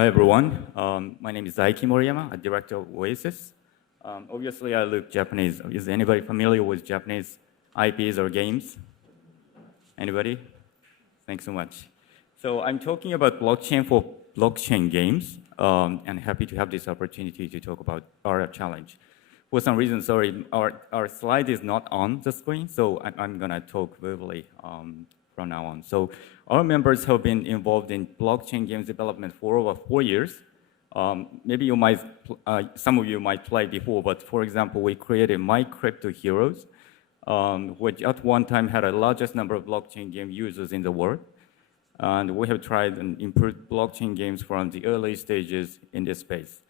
Hi, everyone. My name is Daiki Moriyama, a director of Oasis. Obviously, I look Japanese. Is anybody familiar with Japanese IPs or games? Anybody? Thanks so much. So I'm talking about blockchain for blockchain games, and happy to have this opportunity to talk about our challenge. For some reason, sorry, our slide is not on the screen, so I'm going to talk verbally from now on. So our members have been involved in blockchain games development for over 4 years. Maybe you might, some of you might play before, but for example, we created My Crypto Heroes, which at one time had the largest number of blockchain game users in the world. And we have tried and improved blockchain games from the early stages in this space.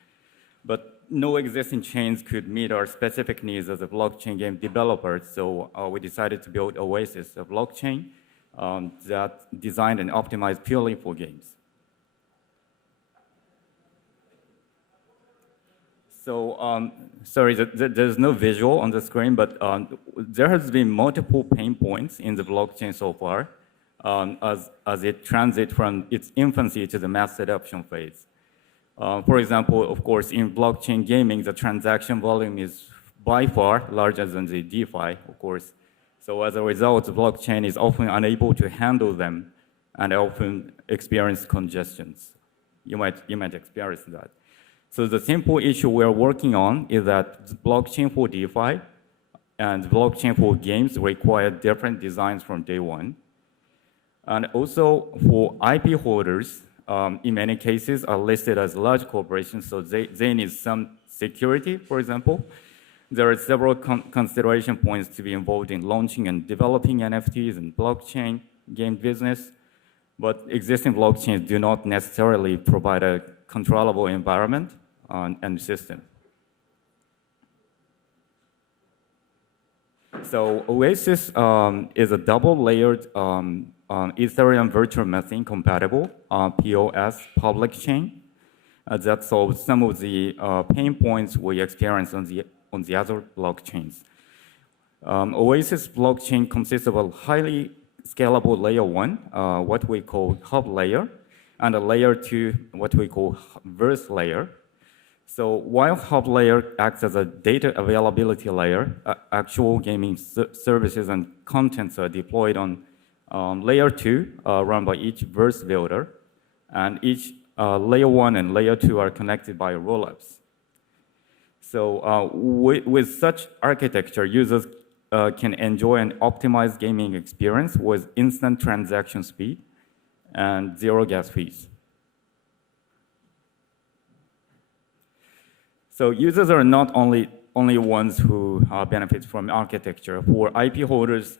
But no existing chains could meet our specific needs as a blockchain game developer, so we decided to build Oasis, a blockchain that designed and optimized purely for games. So, sorry, there's no visual on the screen, but there has been multiple pain points in the blockchain so far as it transits from its infancy to the mass adoption phase. For example, of course, in blockchain gaming, the transaction volume is by far larger than the DeFi, of course. So as a result, the blockchain is often unable to handle them and often experience congestions. You might experience that. So the simple issue we're working on is that blockchain for DeFi and blockchain for games require different designs from day one. And also for IP holders, in many cases, are listed as large corporations, so they need some security, for example. There are several consideration points to be involved in launching and developing NFTs and blockchain game business, but existing blockchains do not necessarily provide a controllable environment and system. So Oasis is a double-layered Ethereum virtual machine compatible POS public chain that solves some of the pain points we experience on the other blockchains. Oasis blockchain consists of a highly scalable layer 1, what we call hub layer, and a layer 2, what we call verse layer. So while hub layer acts as a data availability layer, actual gaming services and contents are deployed on layer 2, run by each verse builder, and each layer 1 and layer 2 are connected by rollups. So with such architecture, users can enjoy an optimized gaming experience with instant transaction speed and zero gas fees. So users are not only ones who benefit from architecture. For IP holders,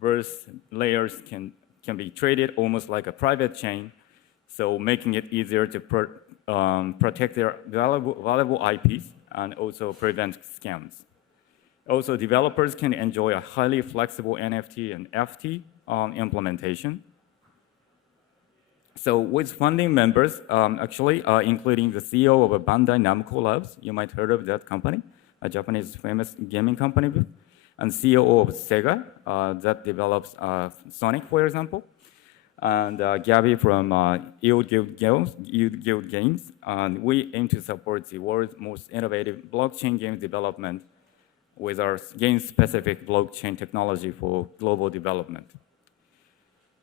verse layers can be treated almost like a private chain, so making it easier to protect their valuable IPs and also prevent scams. Also, developers can enjoy a highly flexible NFT and FT implementation. So with funding members, actually, including the CEO of Bandai Namco Labs, you might heard of that company, a Japanese famous gaming company, and CEO of Sega, that develops Sonic, for example, and Gabby from Yield Guild Games. And we aim to support the world's most innovative blockchain game development with our game-specific blockchain technology for global development.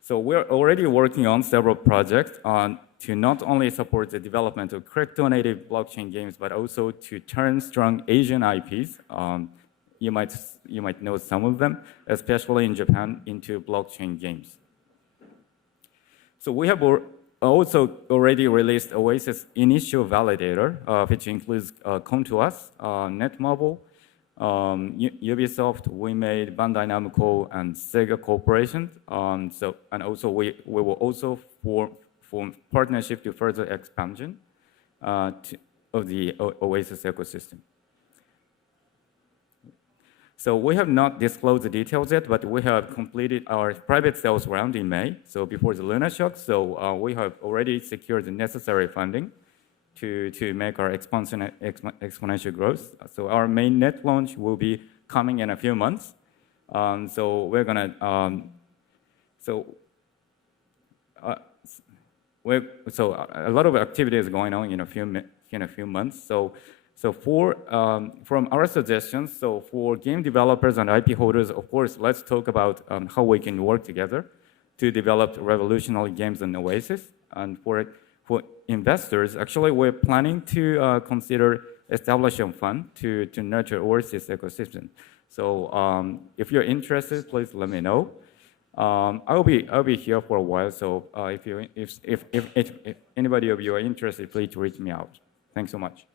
So we're already working on several projects to not only support the development of crypto-native blockchain games, but also to turn strong Asian IPs, you might know some of them, especially in Japan, into blockchain games. So we have also already released Oasis Initial Validator, which includes Come2Us, Netmarble, Ubisoft, we made Bandai Namco, and Sega Corporation. And also we will also form partnership to further expansion of the Oasis ecosystem. So we have not disclosed the details yet, but we have completed our private sales round in May, so before the Luna Shock. So we have already secured the necessary funding to make our exponential growth. So our main net launch will be coming in a few months. So we're gonna so a lot of activity is going on in a few months. So from our suggestions, so for game developers and IP holders, of course, let's talk about how we can work together to develop revolutionary games in Oasis. And for investors, actually, we're planning to consider establishing a fund to nurture Oasis ecosystem. So if you're interested, please let me know. I'll be here for a while. So if anybody of you are interested, please reach me out. Thanks so much.